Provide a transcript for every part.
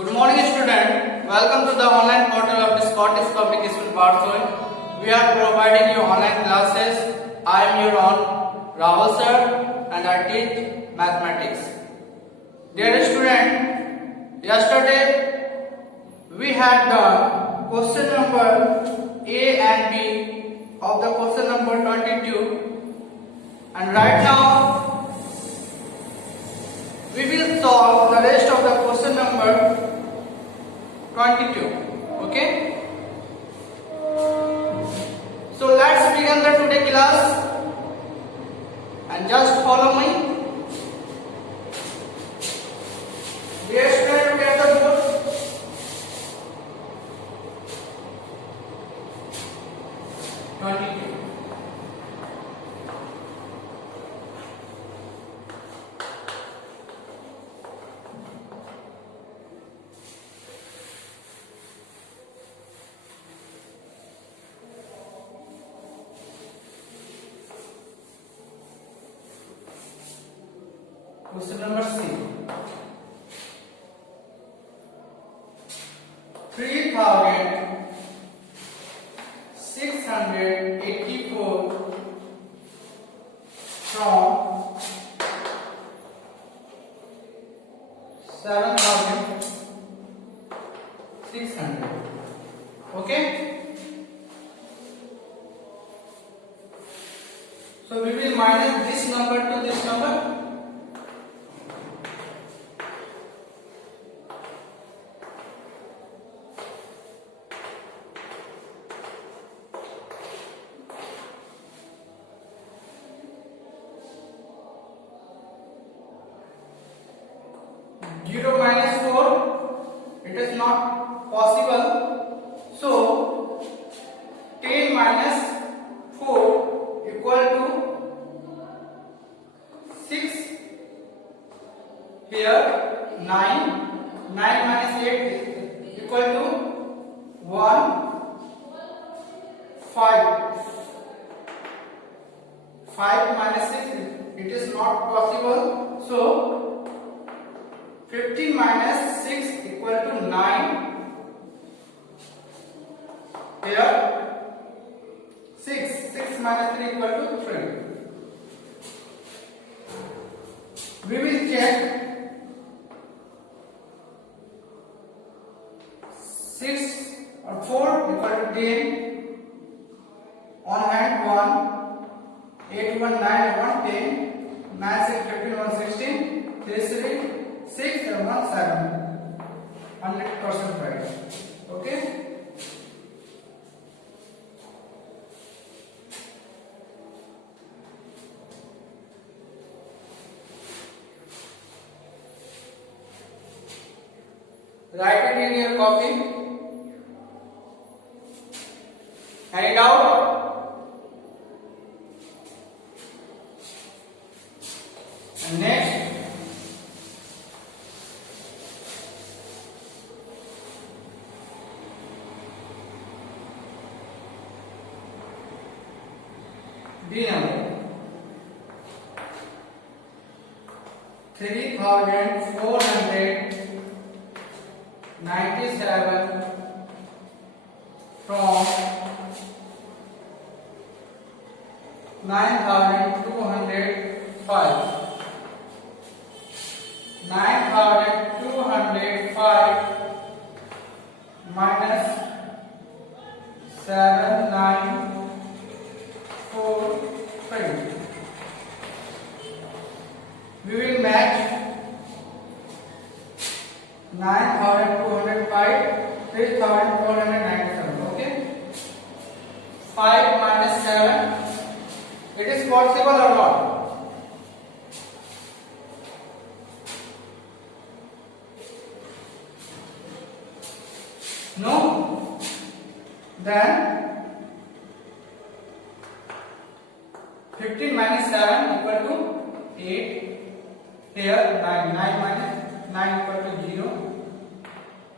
Good morning, student. Welcome to the online portal of the Scottish Communication Pathway. We are providing you online classes. I am your own Rahul sir, and I teach mathematics. Dear student, yesterday we had done question number A and B of the question number 22, and right now we will solve the rest of the question number 22. Okay, so let's begin the today class and just follow me. Dear student, look at the board. Question number C. 3,684 from 7,600. Okay. So we will minus this number to this number. Zero minus 4, it is not possible. So 10 minus 4 equal to 6. Here 9. 9 minus 8 equal to 1. 5. 5 minus 6, it is not possible. So 15 minus 6 equal to 9. Here 6. 6 minus 3 equal to 3. We will check. 6 or 4 equal to 10. On hand 1. 8 1 9 1 10. 9 6 15 1 16. 3 3 6 and 1 7. 100% right. Okay. Write it in your copy. Any doubt? And next. B number 3,497 from 9,205. 9,205 minus 7,943. We will match 9,205, 3,497. Okay. 5 minus 7. It is possible or not? No? Then 15 minus 7 equal to 8. Here 9. 9 minus 9 equal to 0.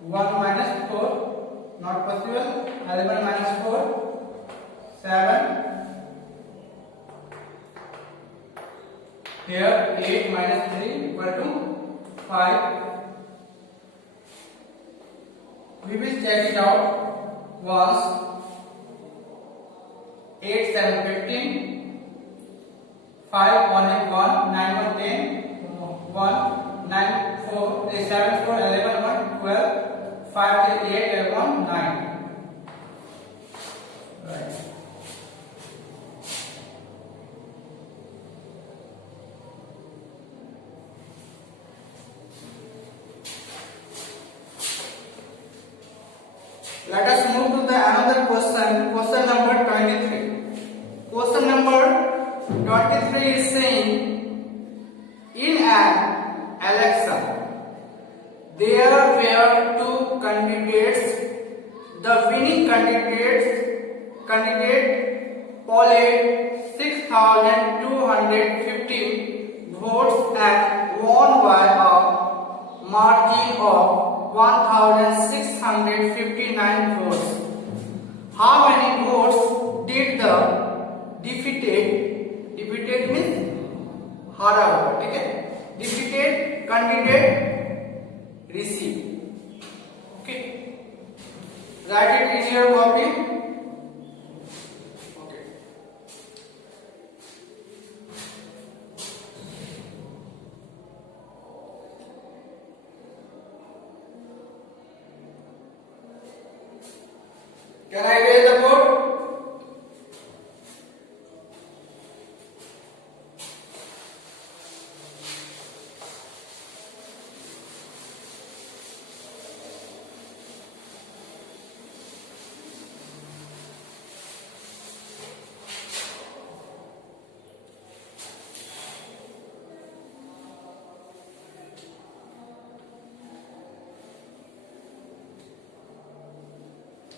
1 minus 4, not possible. 11 minus 4, 7. Here 8 minus 3 equal to 5. We will check it out once. 8 7 15, 5 1 8 1, 9 1 10, 1 9 4 7 4 11 1 12, 5 8 11 9. Right. Let us move to the another question. Question number 23. Question number 23 is saying, in an election, there were two candidates. The winning candidate polled 6,215 votes and won by a margin of 1,659 votes. How many votes did the defeated means हारा हुआ, ठीक है, defeated candidate receive? Okay, write it in your copy. Okay. Can I erase the board?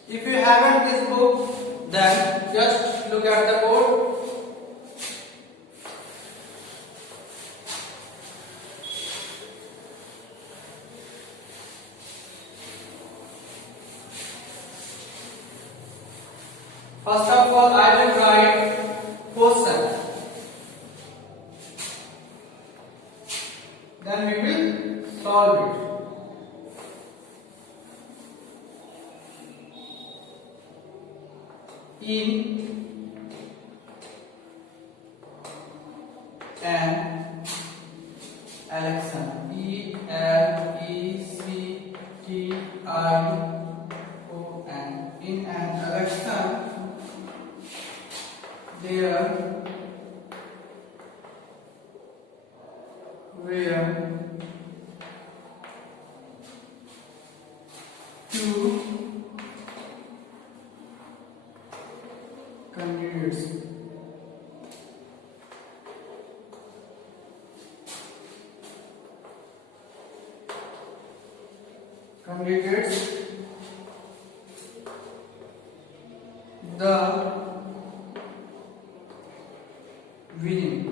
If you haven't this book, then just look at the board. First of all, I will write question. Then we will solve it. In an election, E-L-E-C-T-I-O-N, in an election, there were two candidates. The winning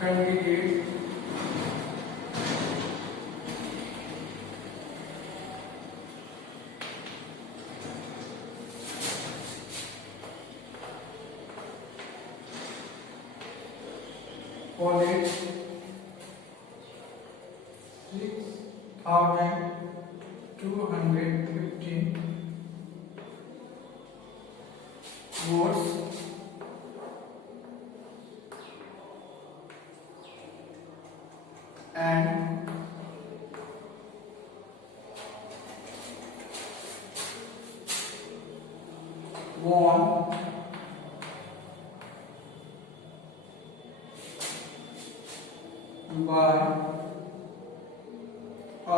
candidate polled 6,215 votes and won by a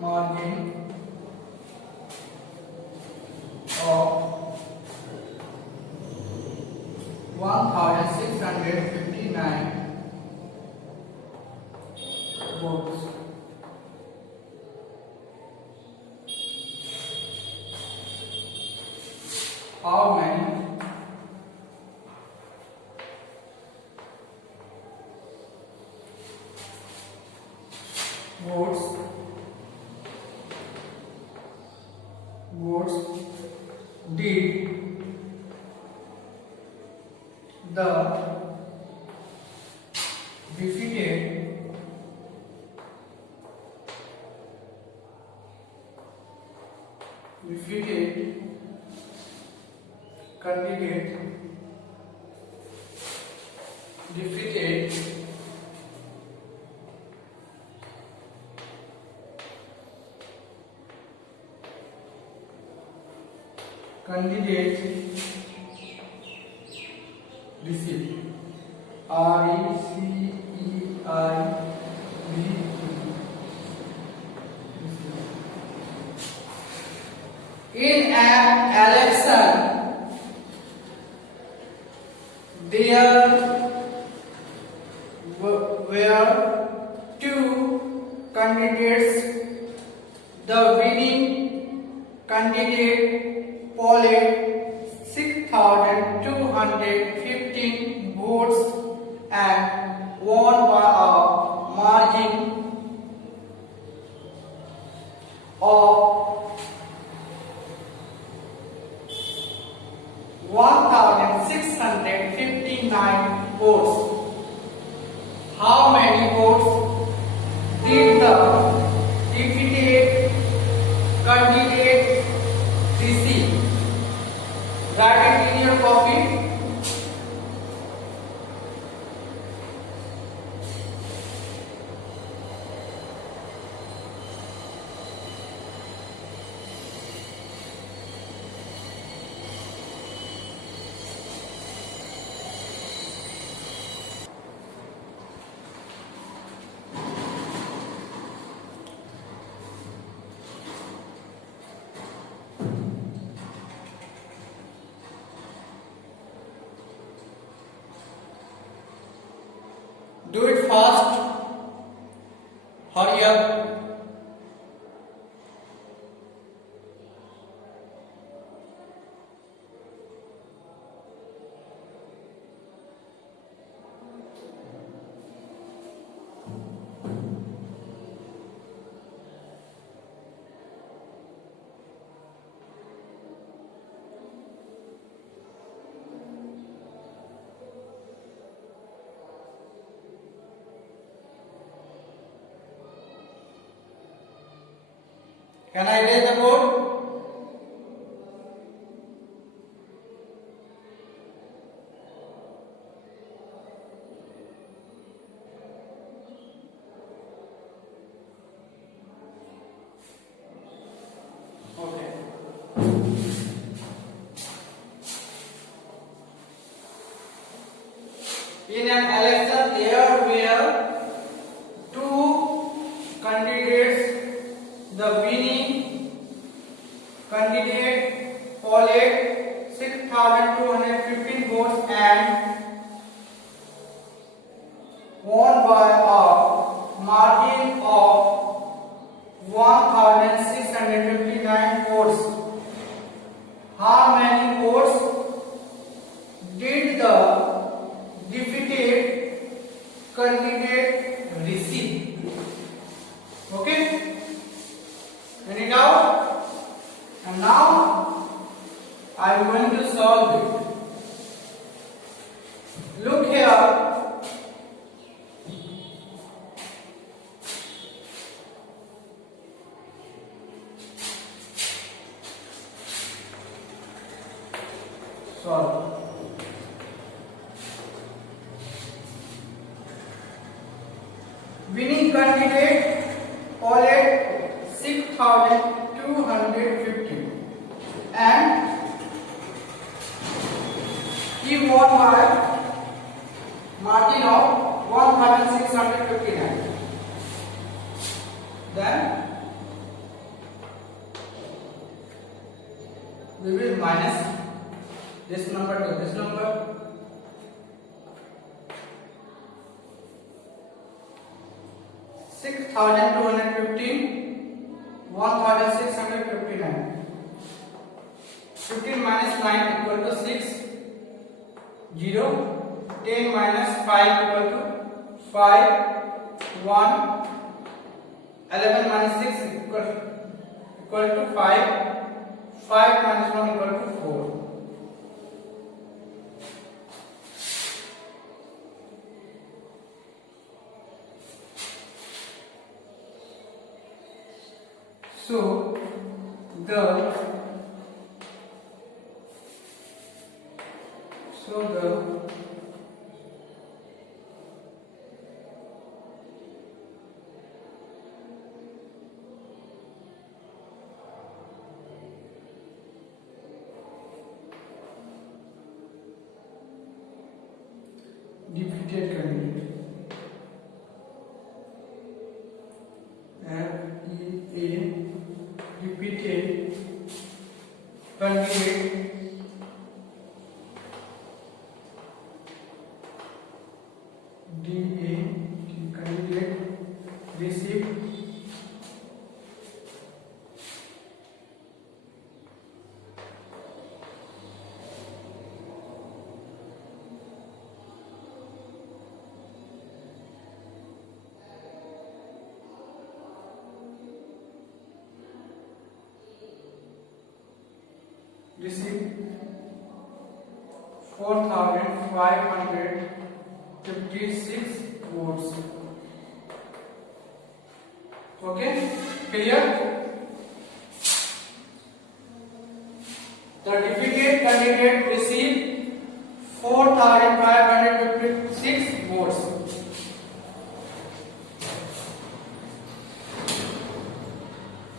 margin of 1,659 votes. How many votes did the defeated candidate receive in an election there were two candidates. The winning candidate polled 6,215 votes and won by a margin of 1,659 votes. How many votes did the defeated candidate receive? Write it in your copy. Do it fast. Hurry up. Can I erase the board? Okay. In an election, there were two candidates. The winning candidate polled 6,215 votes and won by a margin of 1,659 votes. How many votes did the defeated candidate receive? Okay? Any doubt? And now I am going to solve it. Look here. Solve. Winning candidate polled 6,250 and he won by margin of 1,659. Then we will minus this number to this number. 6,215, 1,659. 15 minus 9 equal to 6. 0. 10 minus 5 equal to 5. 1. 11 minus 6 equal to 5. 5 minus 1 equal to 4. So the defeated candidate FEA defeated candidate DA candidate received received 4,556 votes. Okay, clear? The defeated candidate received 4,556 votes.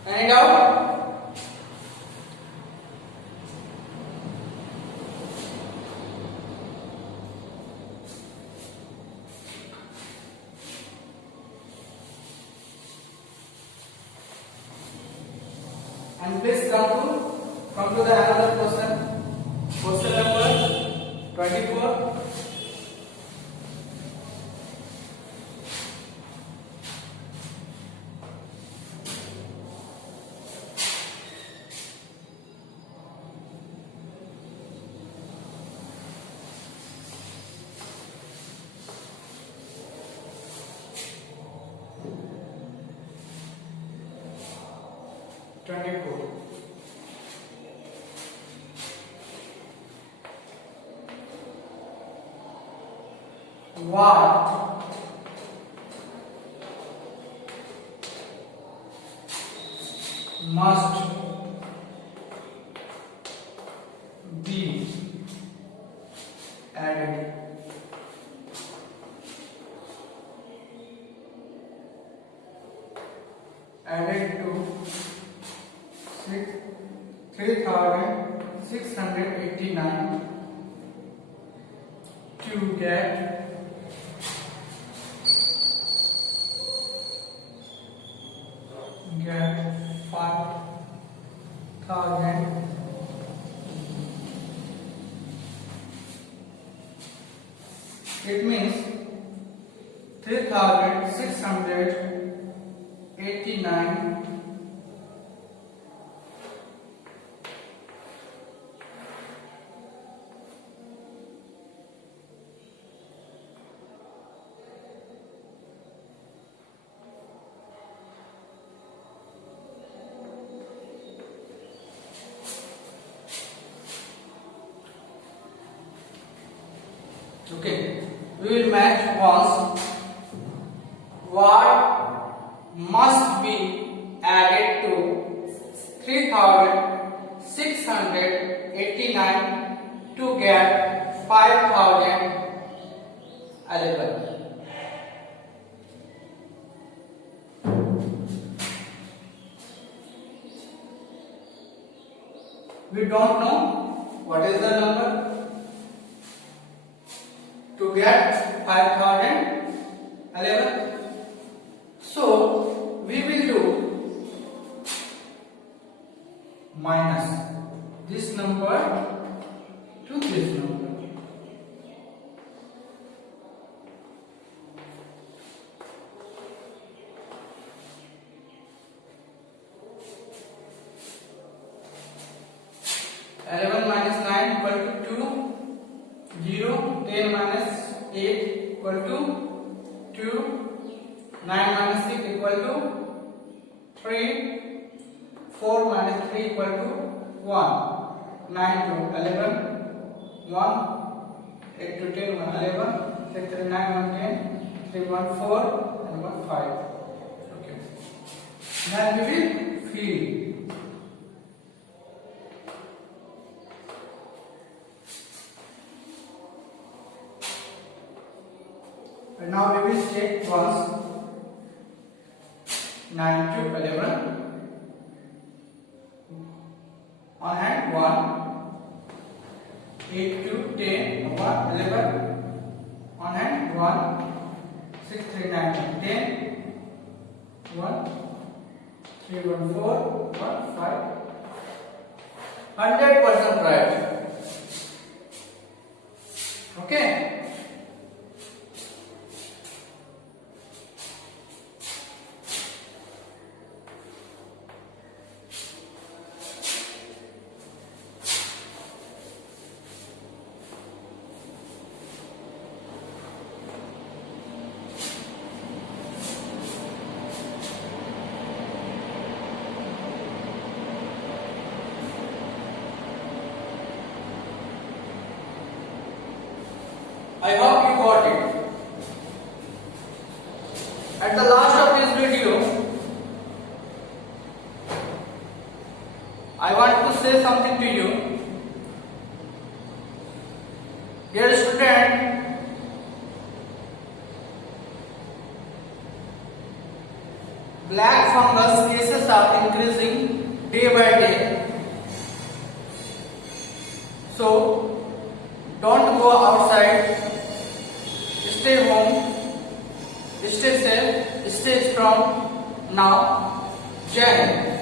Any doubt? And please come to the another question. Question number 24. What must be added to 3,689 to get 5,000 it means 3,689 Okay, we will match once. What must be added to 3,689 to get 5,011? We don't know what is the number to get 5,011. So we will do minus this number to this number. Minus 9 equal to 2, 0, 10 minus 8 equal to 2, 9 minus 6 equal to 3. 4 minus 3 equal to 1. 9 to 11. 1. 8 to 10, 1 11. 6 3 9, 1 10. 3 1 4 and 1 5. Okay. Then we will fill. And now we will check once. 9 to 11. On hand 1. 8 to 10, 1 11. On hand 1. 6 3 9 10. 1 3 1 4 1 5. 100% right. Okay. I hope you got it. At the last of this video, I want to say something to you. Dear student, black fungus cases are increasing day by day. So, don't go outside. Stay home, stay safe, stay strong. Now, Jai Hind.